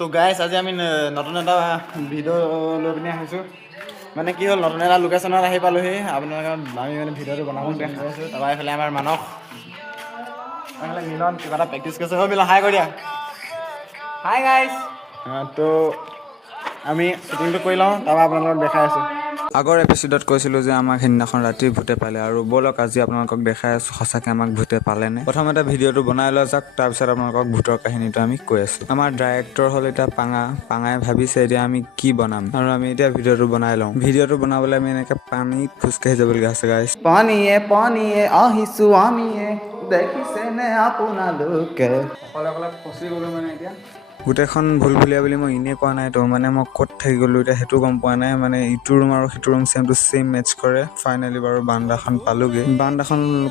তো গাইছ আজি আমি নতুন এটা ভিডিঅ' লৈ পিনে আহিছোঁ মানে কি হ'ল নতুন এটা লোকেশ্যনত আহি পালোহি আপোনালোকক আমি মানে ভিডিঅ'টো বনাব দেখাই আছোঁ তাৰপৰা এইফালে আমাৰ মানস এইফালে মিলন কিবা এটা প্ৰেক্টিচ কৰিছে হৈ মিলন হাই কৰি দিয়া হাই গাইছ তো আমি শ্বুটিংটো কৰি লওঁ তাৰপৰা আপোনালোকক দেখাই আছোঁ আগৰ এপিছডত কৈছিলোঁ যে আমাক সেইদিনাখন ৰাতি ভূতে পালে আৰু ব'লক আজি আপোনালোকক দেখাই আছোঁ সঁচাকৈ আমাক ভূতে পালেনে প্ৰথমতে ভিডিঅ'টো বনাই লোৱা যাওক তাৰপিছত আপোনালোকক ভূতৰ কাহিনীটো আমি কৈ আছোঁ আমাৰ ডাইৰেক্টৰ হ'ল এতিয়া পাঙাই ভাবিছে এতিয়া আমি কি বনাম আৰু আমি এতিয়া ভিডিঅ'টো বনাই লওঁ ভিডিঅ'টো বনাবলৈ আমি এনেকৈ পানীত খোজকাঢ়ি যাবলগীয়া হৈছে গাইছ পানীয়ে আহিছোঁ আমিয়ে দেখিছেনে আপোনালোকে অকলে ফচি গ'লোঁ মানে এতিয়া গোটেইখন ভুলভুলীয়া বুলি মই এনেই কোৱা নাই তো মানে মই ক'ত থাকি গ'লোঁ এতিয়া সেইটো গম পোৱা নাই মানে ইটো ৰুম আৰু সিটো room same to same match কৰে ফাইনেলি বাৰু বান্দাখন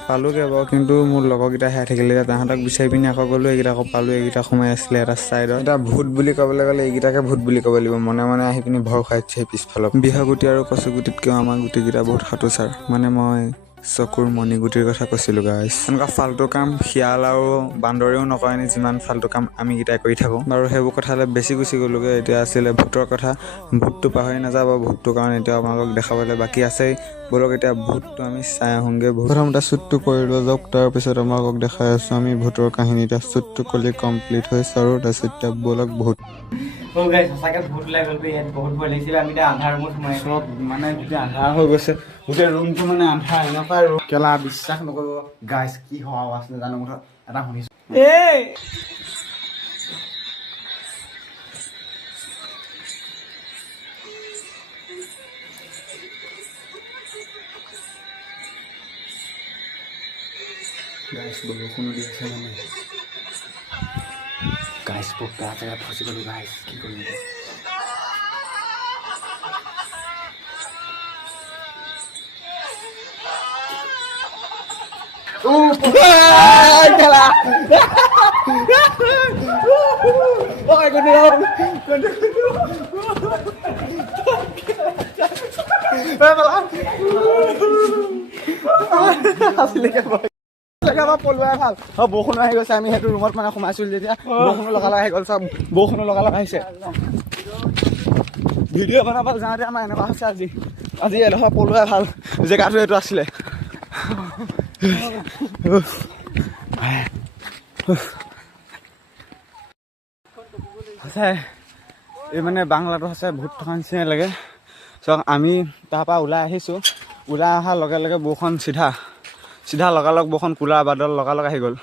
পালোগৈ বাৰু কিন্তু মোৰ লগৰকেইটা হেৰাই থাকিলে তাহাঁতক বিচাৰি পিনি আকৌ গ'লোঁ এইকেইটা আকৌ পালোঁ এইকেইটা সোমাই আছিলে এটা ছাইডত এটা ভূত বুলি ক'বলৈ গ'লে এইকেইটাকে ভূত বুলি ক'ব লাগিব মনে মনে আহি পিনি ভয় খুৱাইছে সেই পিছফালত বিহাগুটি আৰু কচুগুটিতকৈও আমাৰ গুটিকেইটা বহুত সাঁতোচাৰ মানে মই চকুৰ মণিগুটিৰ কথা কৈছিলোঁ গাইছ এনেকুৱা ফাল্টু কাম শিয়াল আৰু বান্দৰেও নকৰে নি যিমান ফাল্টু কাম আমি কেইটাই কৰি থাকোঁ বাৰু সেইবোৰ কথালৈ বেছি গুচি গ'লোগৈ এতিয়া আছিলে ভূতৰ কথা ভূতটো পাহৰি নাযাব ভূতটোৰ কাৰণে এতিয়া আপোনালোকক দেখাবলৈ বাকী আছেই ব'লক এতিয়া ভূতটো আমি চাই আহোঁগৈ প্ৰথমতে শ্বুটটো কৰি লোৱা যাওক তাৰপিছত আপোনালোকক দেখাই আছোঁ আমি ভূতৰ কাহিনী এতিয়া শ্বুটটো কৰি কমপ্লিট হৈছে আৰু তাৰপিছত এতিয়া ব'লক ভূত সঁচাকৈ ভূত ওলাই গ'ল ইয়াত বহুত ভয় লাগিছিলে আমি এতিয়া আন্ধাৰ ৰুমত সোমাই চব মানে গোটেই আন্ধাৰ হৈ গৈছে গোটেই ৰুমটো মানে আন্ধাৰ এনেকুৱা ৰুম কেলা বিশ্বাস নকৰিব গাইছ কি হোৱা আৱাজ নাজানো মুঠত এটা শুনিছোঁ গাইছ বৰষুণো দি আছে মানে গাইছ বহুত বেয়া জেগাত ফচি গ'লোঁ গাইছ কি কৰিম পলোৱাই ভাল বৰষুণো আহি গৈছে আমি সেইটো ৰুমত মানে সোমাইছিলোঁ যেতিয়া বৰষুণো লগালগ আহি গ'ল চব বৰষুণো লগালগ আহিছে ভিডিঅ' বনাবলৈ যাওঁতে আমাৰ এনেকুৱা হৈছে আজি এডোখৰ পলোৱাই ভাল জেগাটো এইটো আছিলে সঁচাই এই মানে বাংলাটো সঁচাই ভূত থকা নিচিনাই লাগে চাওক আমি তাৰপৰা ওলাই আহিছোঁ ওলাই অহাৰ লগে লগে বৰষুণ চিধা লগালগ বৰষুণ কুলা বাদল লগালগ আহি গ'ল